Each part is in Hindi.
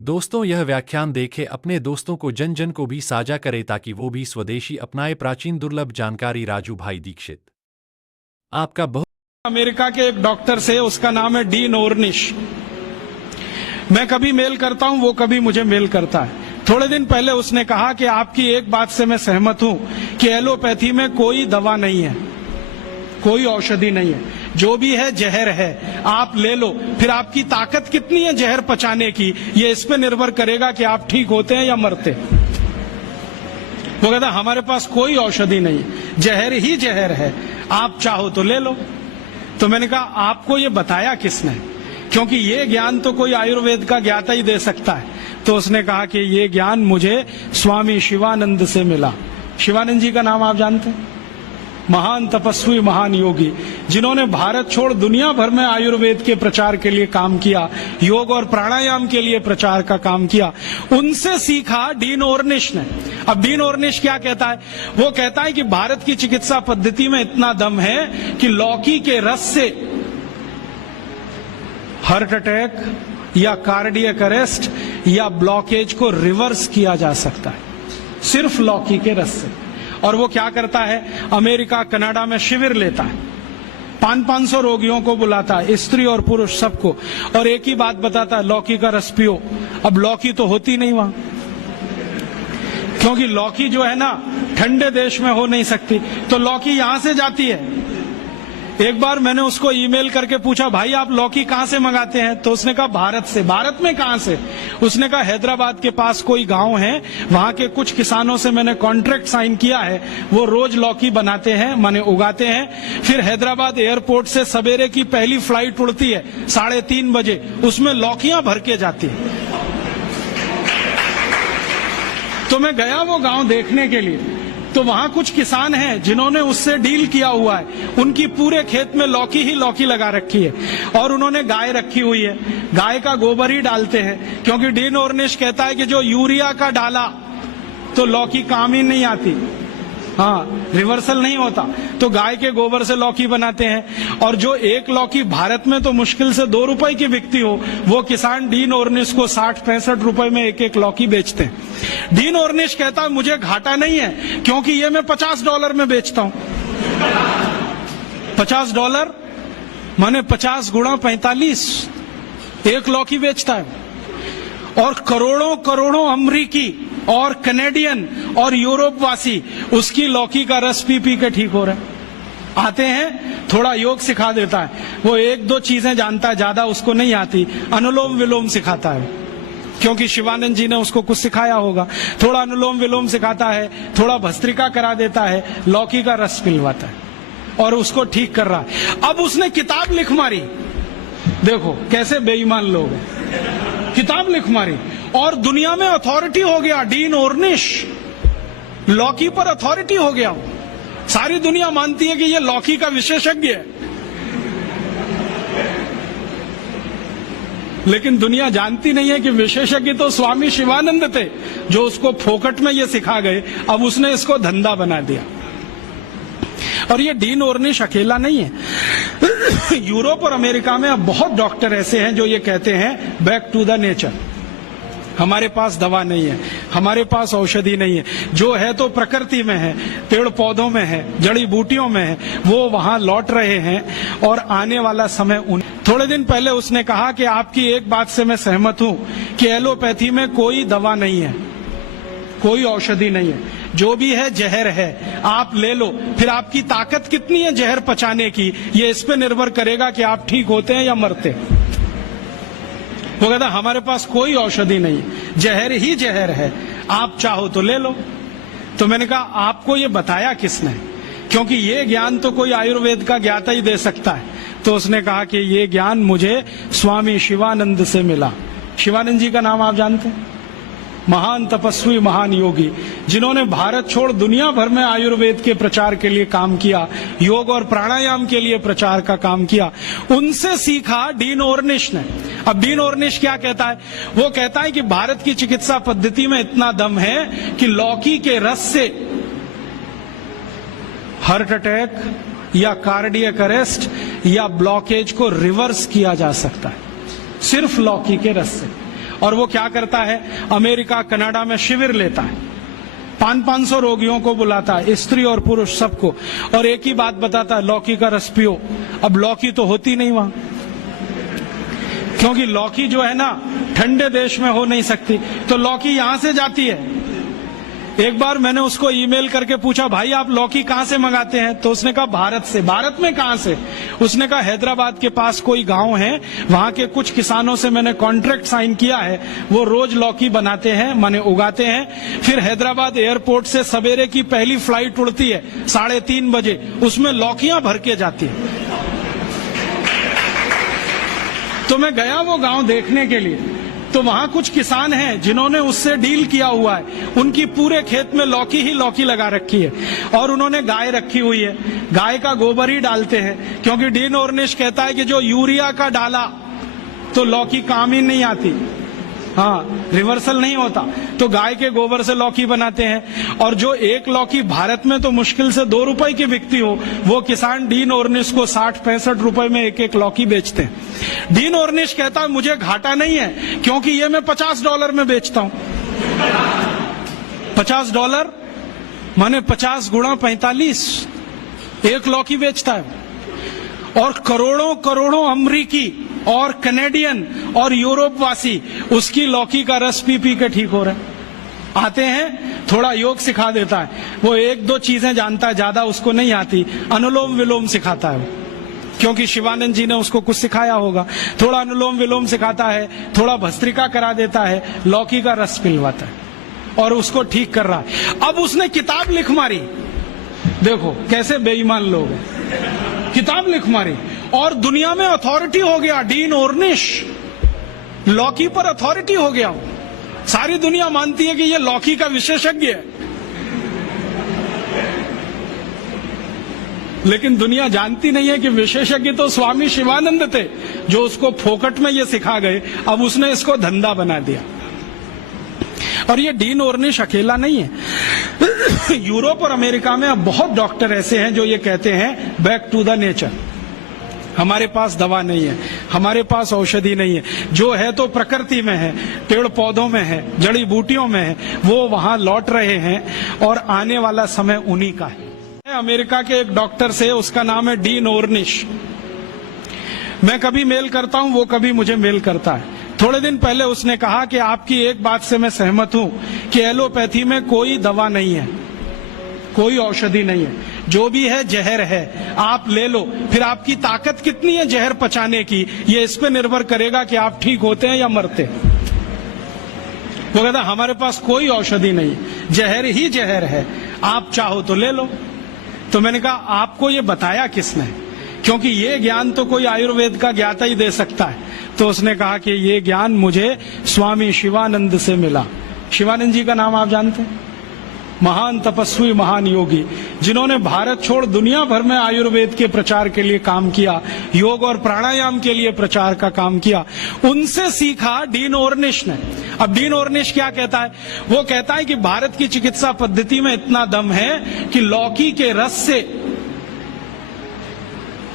दोस्तों, यह व्याख्यान देखें, अपने दोस्तों को जन जन को भी साझा करें ताकि वो भी स्वदेशी अपनाए। प्राचीन दुर्लभ जानकारी। राजू भाई दीक्षित, आपका बहुत। अमेरिका के एक डॉक्टर से, उसका नाम है डीन ओर्निश। मैं कभी मेल करता हूं, वो कभी मुझे मेल करता है। थोड़े दिन पहले उसने कहा कि आपकी एक बात से मैं सहमत हूं कि एलोपैथी में कोई दवा नहीं है, कोई औषधि नहीं है, जो भी है जहर है, आप ले लो। फिर आपकी ताकत कितनी है जहर पचाने की, ये इस पे निर्भर करेगा कि आप ठीक होते हैं या मरते। वो कहता हमारे पास कोई औषधि नहीं है, जहर ही जहर है, आप चाहो तो ले लो। तो मैंने कहा आपको ये बताया किसने, क्योंकि ये ज्ञान तो कोई आयुर्वेद का ज्ञाता ही दे सकता है। तो उसने कहा कि ये ज्ञान मुझे स्वामी शिवानंद से मिला। शिवानंद जी का नाम आप जानते हैं? महान तपस्वी, महान योगी, जिन्होंने भारत छोड़ दुनिया भर में आयुर्वेद के प्रचार के लिए काम किया, योग और प्राणायाम के लिए प्रचार का काम किया। उनसे सीखा डीन ओर्निश ने। अब डीन ओर्निश क्या कहता है? वो कहता है कि भारत की चिकित्सा पद्धति में इतना दम है कि लौकी के रस से हार्ट अटैक या कार्डियक अरेस्ट या ब्लॉकेज को रिवर्स किया जा सकता है, सिर्फ लौकी के रस से। और वो क्या करता है, अमेरिका कनाडा में शिविर लेता है, 500 रोगियों को बुलाता है, स्त्री और पुरुष सबको, और एक ही बात बताता है, लौकी का रस पियो। अब लौकी तो होती नहीं वहां, क्योंकि लौकी जो है ना ठंडे देश में हो नहीं सकती, तो लौकी यहां से जाती है। एक बार मैंने उसको ईमेल करके पूछा, भाई आप लौकी कहां से मंगाते हैं? तो उसने कहा भारत से। भारत में कहां से? उसने कहा हैदराबाद के पास कोई गांव है, वहां के कुछ किसानों से मैंने कॉन्ट्रैक्ट साइन किया है, वो रोज लौकी बनाते हैं, माने उगाते हैं। फिर हैदराबाद एयरपोर्ट से सवेरे की पहली फ्लाइट उड़ती है 3:30 बजे, उसमें लौकियां भर के जाती है। तो मैं गया वो गांव देखने के लिए, तो वहां कुछ किसान हैं जिन्होंने उससे डील किया हुआ है, उनकी पूरे खेत में लौकी ही लौकी लगा रखी है, और उन्होंने गाय रखी हुई है, गाय का गोबर ही डालते हैं, क्योंकि डीन ओर्निश कहता है कि जो यूरिया का डाला तो लौकी काम ही नहीं आती, हाँ रिवर्सल नहीं होता, तो गाय के गोबर से लौकी बनाते हैं। और जो एक लौकी भारत में तो मुश्किल से 2 रुपए की बिकती हो, वो किसान डीन ओर्निश को 60-65 रुपए में एक लौकी बेचते हैं। डीन ओर्निश कहता है मुझे घाटा नहीं है, क्योंकि ये मैं $50 में बेचता हूं। $50 माने 50 गुणा 45, एक लौकी बेचता है। और करोड़ों करोड़ों अमरीकी और कनेडियन और यूरोप वासी उसकी लौकी का रस पी पी के ठीक हो रहे हैं। आते हैं, थोड़ा योग सिखा देता है, वो 1-2 चीजें जानता है, ज्यादा उसको नहीं आती, अनुलोम विलोम सिखाता है, क्योंकि शिवानंद जी ने उसको कुछ सिखाया होगा। थोड़ा अनुलोम विलोम सिखाता है, थोड़ा भस्त्रिका करा देता है, लौकी का रस पिलवाता है, और उसको ठीक कर रहा है। अब उसने किताब लिख मारी, देखो कैसे बेईमान लोग हैं, किताब लिख मारी, और दुनिया में अथॉरिटी हो गया डीन ओर्निश, लौकी पर अथॉरिटी हो गया। सारी दुनिया मानती है कि ये लौकी का विशेषज्ञ है, लेकिन दुनिया जानती नहीं है कि विशेषज्ञ तो स्वामी शिवानंद थे, जो उसको फोकट में ये सिखा गए। अब उसने इसको धंधा बना दिया। और ये डीन ओर्निश अकेला नहीं है। यूरोप और अमेरिका में अब बहुत डॉक्टर ऐसे हैं जो ये कहते हैं बैक टू द नेचर, हमारे पास दवा नहीं है, हमारे पास औषधि नहीं है, जो है तो प्रकृति में है, पेड़ पौधों में है, जड़ी बूटियों में है, वो वहां लौट रहे हैं, और आने वाला समय उन। थोड़े दिन पहले उसने कहा कि आपकी एक बात से मैं सहमत हूं कि एलोपैथी में कोई दवा नहीं है, कोई औषधि नहीं है, जो भी है जहर है, आप ले लो। फिर आपकी ताकत कितनी है जहर पचाने की, ये इस पे निर्भर करेगा कि आप ठीक होते हैं या मरते। वो कहता हमारे पास कोई औषधि नहीं है, जहर ही जहर है, आप चाहो तो ले लो। तो मैंने कहा आपको ये बताया किसने, क्योंकि ये ज्ञान तो कोई आयुर्वेद का ज्ञाता ही दे सकता है। तो उसने कहा कि ये ज्ञान मुझे स्वामी शिवानंद से मिला। शिवानंद जी का नाम आप जानते हैं? महान तपस्वी, महान योगी, जिन्होंने भारत छोड़ दुनिया भर में आयुर्वेद के प्रचार के लिए काम किया, योग और प्राणायाम के लिए प्रचार का काम किया। उनसे सीखा डीन ओर्निश ने। अब डीन ओर्निश क्या कहता है? वो कहता है कि भारत की चिकित्सा पद्धति में इतना दम है कि लौकी के रस से हार्ट अटैक या कार्डियक अरेस्ट या ब्लॉकेज को रिवर्स किया जा सकता है, सिर्फ लौकी के रस से। और वो क्या करता है, अमेरिका कनाडा में शिविर लेता है, 500 रोगियों को बुलाता है, स्त्री और पुरुष सबको, और एक ही बात बताता है, लौकी का रस पियो। अब लौकी तो होती नहीं वहां, क्योंकि लौकी जो है ना ठंडे देश में हो नहीं सकती, तो लौकी यहां से जाती है। एक बार मैंने उसको ईमेल करके पूछा, भाई आप लौकी कहां से मंगाते हैं? तो उसने कहा भारत से। भारत में कहां से? उसने कहा हैदराबाद के पास कोई गांव है, वहां के कुछ किसानों से मैंने कॉन्ट्रैक्ट साइन किया है, वो रोज लौकी बनाते हैं, माने उगाते हैं, फिर हैदराबाद एयरपोर्ट से सवेरे की पहली फ्लाइट उड़ती है 3:30 बजे, उसमें लौकियां भर के जाती है। तो मैं गया वो गांव देखने के लिए, तो वहां कुछ किसान हैं जिन्होंने उससे डील किया हुआ है, उनकी पूरे खेत में लौकी ही लौकी लगा रखी है, और उन्होंने गाय रखी हुई है, गाय का गोबर ही डालते हैं, क्योंकि डीन ऑर्निश कहता है कि जो यूरिया का डाला तो लौकी काम ही नहीं आती, हाँ रिवर्सल नहीं होता, तो गाय के गोबर से लौकी बनाते हैं। और जो एक लौकी भारत में तो मुश्किल से 2 रुपए की बिकती हो, वो किसान डीन ऑर्निश को 60-65 रुपए में एक लौकी बेचते हैं। डीन ऑर्निश कहता है मुझे घाटा नहीं है, क्योंकि ये मैं $50 में बेचता हूं। $50 माने 50 गुणा 45, एक लौकी बेचता है। और करोड़ों करोड़ों अमरीकी और कनेडियन और यूरोप वासी उसकी लौकी का रस पी पी के ठीक हो रहे हैं। आते हैं, थोड़ा योग सिखा देता है, वो 1-2 चीजें जानता है, ज्यादा उसको नहीं आती, अनुलोम विलोम सिखाता है वो, क्योंकि शिवानंद जी ने उसको कुछ सिखाया होगा, थोड़ा अनुलोम विलोम सिखाता है, थोड़ा भस्त्रिका करा देता है, लौकी का रस पिलवाता है और उसको ठीक कर रहा है। अब उसने किताब लिख मारी, देखो कैसे बेईमान लोग हैं, किताब लिख मारी और दुनिया में अथॉरिटी हो गया। डीन ऑर्निश लौकी पर अथॉरिटी हो गया, सारी दुनिया मानती है कि ये लौकी का विशेषज्ञ है। लेकिन दुनिया जानती नहीं है कि विशेषज्ञ तो स्वामी शिवानंद थे, जो उसको फोकट में ये सिखा गए, अब उसने इसको धंधा बना दिया। और ये डीन ऑर्निश अकेला नहीं है, यूरोप और अमेरिका में अब बहुत डॉक्टर ऐसे हैं जो ये कहते हैं बैक टू द नेचर, हमारे पास दवा नहीं है, हमारे पास औषधि नहीं है, जो है तो प्रकृति में है, पेड़ पौधों में है, जड़ी बूटियों में है, वो वहां लौट रहे हैं और आने वाला समय उन्हीं का है। अमेरिका के एक डॉक्टर से, उसका नाम है डीन ऑर्निश, मैं कभी मेल करता हूं, वो कभी मुझे मेल करता है। थोड़े दिन पहले उसने कहा कि आपकी एक बात से मैं सहमत हूं कि एलोपैथी में कोई दवा नहीं है, कोई औषधि नहीं है, जो भी है जहर है, आप ले लो, फिर आपकी ताकत कितनी है जहर पचाने की, ये इस पे निर्भर करेगा कि आप ठीक होते हैं या मरते हैं। वो कहता हमारे पास कोई औषधि नहीं, जहर ही जहर है, आप चाहो तो ले लो। तो मैंने कहा आपको ये बताया किसने, क्योंकि ये ज्ञान तो कोई आयुर्वेद का ज्ञाता ही दे सकता है। तो उसने कहा कि ये ज्ञान मुझे स्वामी शिवानंद से मिला। शिवानंद जी का नाम आप जानते हैं, महान तपस्वी, महान योगी, जिन्होंने भारत छोड़ दुनिया भर में आयुर्वेद के प्रचार के लिए काम किया, योग और प्राणायाम के लिए प्रचार का काम किया। उनसे सीखा डीन ऑर्निश ने। अब डीन ऑर्निश क्या कहता है, वो कहता है कि भारत की चिकित्सा पद्धति में इतना दम है कि लौकी के रस से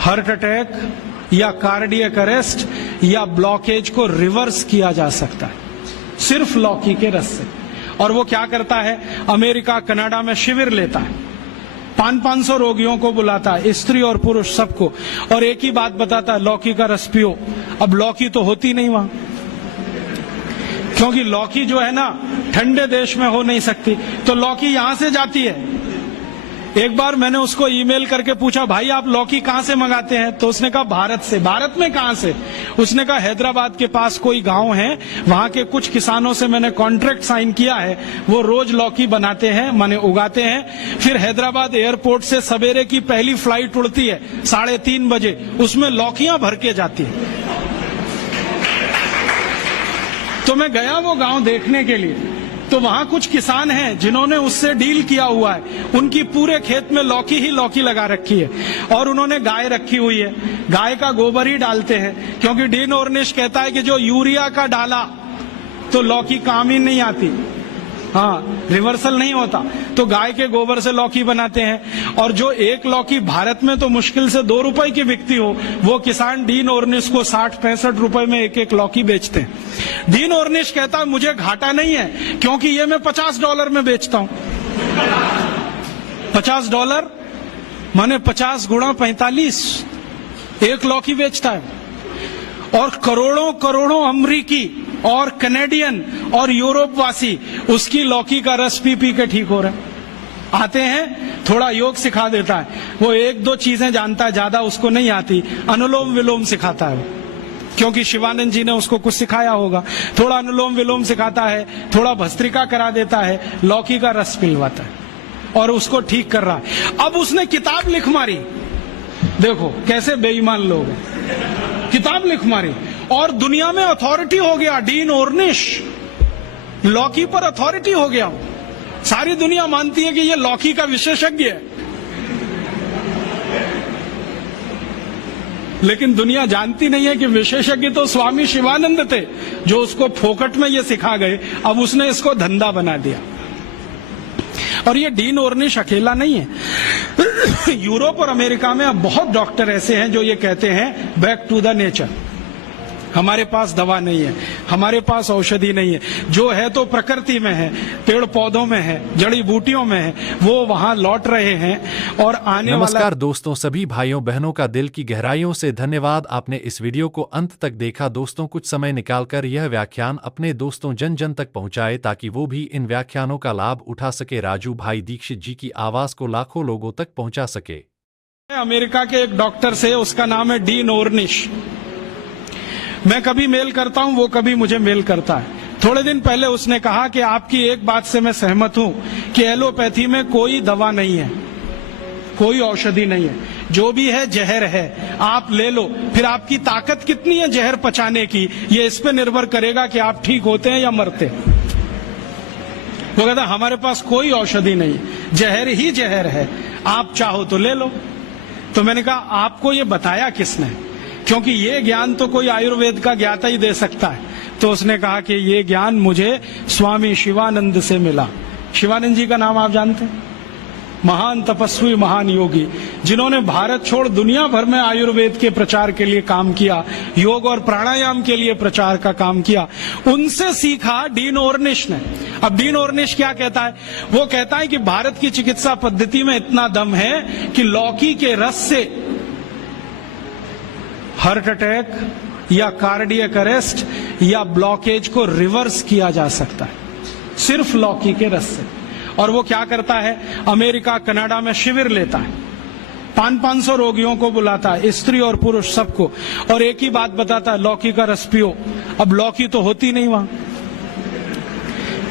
हार्ट अटैक या कार्डियक अरेस्ट या ब्लॉकेज को रिवर्स किया जा सकता है, सिर्फ लौकी के रस से। और वो क्या करता है, अमेरिका कनाडा में शिविर लेता है, 500 रोगियों को बुलाता है, स्त्री और पुरुष सबको, और एक ही बात बताता है, लौकी का रस पियो। अब लौकी तो होती नहीं वहां, क्योंकि लौकी जो है ना ठंडे देश में हो नहीं सकती, तो लौकी यहां से जाती है। एक बार मैंने उसको ईमेल करके पूछा, भाई आप लौकी कहां से मंगाते हैं? तो उसने कहा भारत से। भारत में कहां से? उसने कहा हैदराबाद के पास कोई गांव है, वहां के कुछ किसानों से मैंने कॉन्ट्रैक्ट साइन किया है, वो रोज लौकी बनाते हैं, माने उगाते हैं, फिर हैदराबाद एयरपोर्ट से सवेरे की पहली फ्लाइट उड़ती है 3:30 बजे, उसमें लौकियां भर के जाती है। तो मैं गया वो गांव देखने के लिए, तो वहां कुछ किसान हैं जिन्होंने उससे डील किया हुआ है, उनकी पूरे खेत में लौकी ही लौकी लगा रखी है, और उन्होंने गाय रखी हुई है, गाय का गोबर ही डालते हैं, क्योंकि डीन ऑर्निश कहता है कि जो यूरिया का डाला तो लौकी काम ही नहीं आती, हाँ, रिवर्सल नहीं होता। तो गाय के गोबर से लौकी बनाते हैं, और जो एक लौकी भारत में तो मुश्किल से 2 रुपए की बिकती हो, वो किसान डीन ऑर्निश को 60-65 रुपए में एक एक लौकी बेचते हैं। डीन ऑर्निश कहता है मुझे घाटा नहीं है, क्योंकि ये मैं $50 में बेचता हूं। $50 माने 50 गुणा 45, एक लौकी बेचता है। और करोड़ों करोड़ों अमरीकी और कनेडियन और यूरोप वासी उसकी लौकी का रस पी पी के ठीक हो रहे हैं। आते हैं, थोड़ा योग सिखा देता है, वो 1-2 चीजें जानता है, ज्यादा उसको नहीं आती। अनुलोम विलोम सिखाता है, क्योंकि शिवानंद जी ने उसको कुछ सिखाया होगा। थोड़ा अनुलोम विलोम सिखाता है, थोड़ा भस्त्रिका करा देता है, लौकी का रस पिलवाता है और उसको ठीक कर रहा है। अब उसने किताब लिख मारी, देखो कैसे बेईमान लोग हैं। किताब लिख मारी और दुनिया में अथॉरिटी हो गया। डीन ऑर्निश लौकी पर अथॉरिटी हो गया। सारी दुनिया मानती है कि ये लौकी का विशेषज्ञ है, लेकिन दुनिया जानती नहीं है कि विशेषज्ञ तो स्वामी शिवानंद थे, जो उसको फोकट में ये सिखा गए। अब उसने इसको धंधा बना दिया। और ये डीन ऑर्निश अकेला नहीं है। यूरोप और अमेरिका में अब बहुत डॉक्टर ऐसे हैं जो ये कहते हैं बैक टू द नेचर। हमारे पास दवा नहीं है, हमारे पास औषधि नहीं है, जो है तो प्रकृति में है, पेड़ पौधों में है, जड़ी बूटियों में है, वो वहां लौट रहे हैं। और आने नमस्कार दोस्तों, सभी भाइयों बहनों का दिल की गहराइयों से धन्यवाद। आपने इस वीडियो को अंत तक देखा। दोस्तों, कुछ समय निकालकर यह व्याख्यान अपने दोस्तों जन जन तक पहुंचाए, ताकि वो भी इन व्याख्यानों का लाभ उठा सके। राजू भाई दीक्षित जी की आवाज को लाखों लोगों तक पहुंचा सके। अमेरिका के एक डॉक्टर से, उसका नाम है डीन ऑर्निश। मैं कभी मेल करता हूं, वो कभी मुझे मेल करता है। थोड़े दिन पहले उसने कहा कि आपकी एक बात से मैं सहमत हूं कि एलोपैथी में कोई दवा नहीं है, कोई औषधि नहीं है, जो भी है जहर है, आप ले लो। फिर आपकी ताकत कितनी है जहर पचाने की, ये इस पे निर्भर करेगा कि आप ठीक होते हैं या मरते। वो कहता हमारे पास कोई औषधि नहीं, जहर ही जहर है, आप चाहो तो ले लो। तो मैंने कहा आपको ये बताया किसने, क्योंकि ये ज्ञान तो कोई आयुर्वेद का ज्ञाता ही दे सकता है। तो उसने कहा कि ये ज्ञान मुझे स्वामी शिवानंद से मिला। शिवानंद जी का नाम आप जानते हैं? महान तपस्वी, महान योगी, जिन्होंने भारत छोड़ दुनिया भर में आयुर्वेद के प्रचार के लिए काम किया, योग और प्राणायाम के लिए प्रचार का काम किया। उनसे सीखा डीन ऑर्निश ने। अब डीन ऑर्निश क्या कहता है? वो कहता है कि भारत की चिकित्सा पद्धति में इतना दम है कि लौकी के रस से हार्ट अटैक या कार्डियक अरेस्ट या ब्लॉकेज को रिवर्स किया जा सकता है, सिर्फ लौकी के रस से। और वो क्या करता है, अमेरिका कनाडा में शिविर लेता है, 500-500 रोगियों को बुलाता है, स्त्री और पुरुष सबको, और एक ही बात बताता है, लौकी का रस पियो। अब लौकी तो होती नहीं वहां,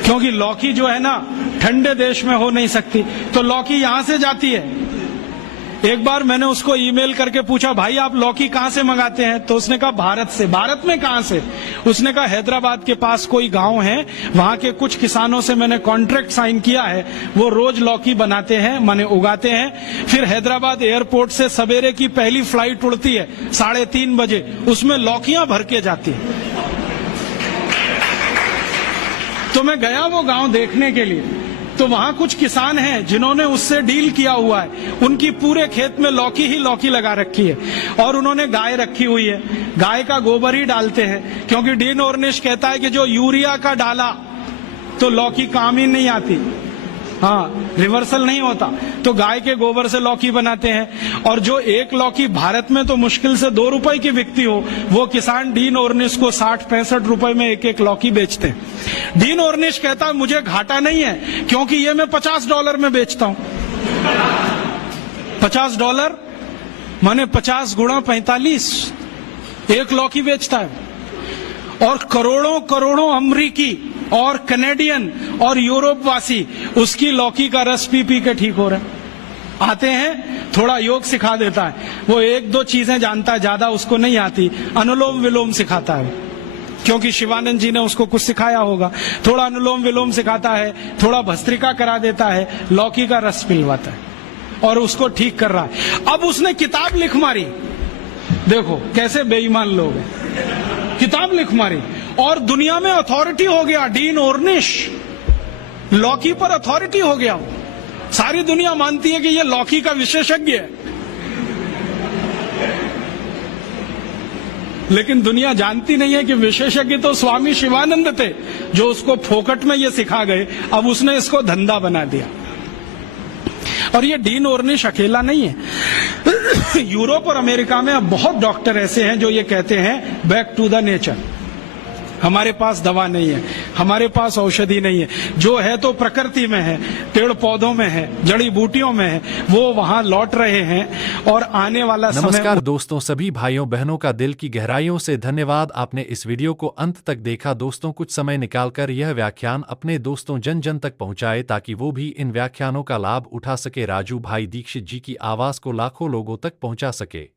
क्योंकि लौकी जो है ना ठंडे देश में हो नहीं सकती, तो लौकी यहां से जाती है। एक बार मैंने उसको ईमेल करके पूछा, भाई आप लौकी कहां से मंगाते हैं? तो उसने कहा भारत से। भारत में कहां से? उसने कहा हैदराबाद के पास कोई गांव है, वहां के कुछ किसानों से मैंने कॉन्ट्रैक्ट साइन किया है, वो रोज लौकी बनाते हैं, माने उगाते हैं। फिर हैदराबाद एयरपोर्ट से सवेरे की पहली फ्लाइट उड़ती है 3:30 बजे, उसमें लौकियां भर के जाती है। तो मैं गया वो गांव देखने के लिए, तो वहां कुछ किसान हैं जिन्होंने उससे डील किया हुआ है। उनकी पूरे खेत में लौकी ही लौकी लगा रखी है, और उन्होंने गाय रखी हुई है, गाय का गोबर ही डालते हैं, क्योंकि डीन ऑर्निश कहता है कि जो यूरिया का डाला तो लौकी काम ही नहीं आती। हाँ, रिवर्सल नहीं होता। तो गाय के गोबर से लौकी बनाते हैं, और जो एक लौकी भारत में तो मुश्किल से 2 रुपए की बिकती हो, वो किसान डीन ऑर्निश को 60-65 रुपए में एक एक लौकी बेचते हैं। डीन ऑर्निश कहता है मुझे घाटा नहीं है, क्योंकि ये मैं $50 में बेचता हूं। $50 माने 50 गुणा 45, एक लौकी बेचता है। और करोड़ों करोड़ों अमरीकी और कनेडियन और यूरोप वासी उसकी लौकी का रस पी पी के ठीक हो रहे हैं। आते हैं, थोड़ा योग सिखा देता है, वो 1-2 चीजें जानता है, ज्यादा उसको नहीं आती। अनुलोम विलोम सिखाता है, क्योंकि शिवानंद जी ने उसको कुछ सिखाया होगा। थोड़ा अनुलोम विलोम सिखाता है, थोड़ा भस्त्रिका करा देता है, लौकी का रस पिलवाता है और उसको ठीक कर रहा है। अब उसने किताब लिख मारी, देखो कैसे बेईमान लोग हैं। किताब लिख मारी और दुनिया में अथॉरिटी हो गया। डीन ऑर्निश लौकी पर अथॉरिटी हो गया हूं। सारी दुनिया मानती है कि ये लौकी का विशेषज्ञ है, लेकिन दुनिया जानती नहीं है कि विशेषज्ञ तो स्वामी शिवानंद थे, जो उसको फोकट में ये सिखा गए, अब उसने इसको धंधा बना दिया। और ये डीन ऑर्निश अकेला नहीं है। यूरोप और अमेरिका में अब बहुत डॉक्टर ऐसे हैं जो ये कहते हैं बैक टू द नेचर। हमारे पास दवा नहीं है, हमारे पास औषधि नहीं है, जो है तो प्रकृति में है, पेड़ पौधों में है, जड़ी बूटियों में है, वो वहां लौट रहे हैं। और आने वाला समय। नमस्कार दोस्तों, सभी भाइयों बहनों का दिल की गहराइयों से धन्यवाद। आपने इस वीडियो को अंत तक देखा। दोस्तों, कुछ समय निकालकर यह व्याख्यान अपने दोस्तों जन जन तक पहुंचाए ताकि वो भी इन व्याख्यानों का लाभ उठा सके। राजू भाई दीक्षित जी की आवाज को लाखों लोगों तक पहुंचा सके।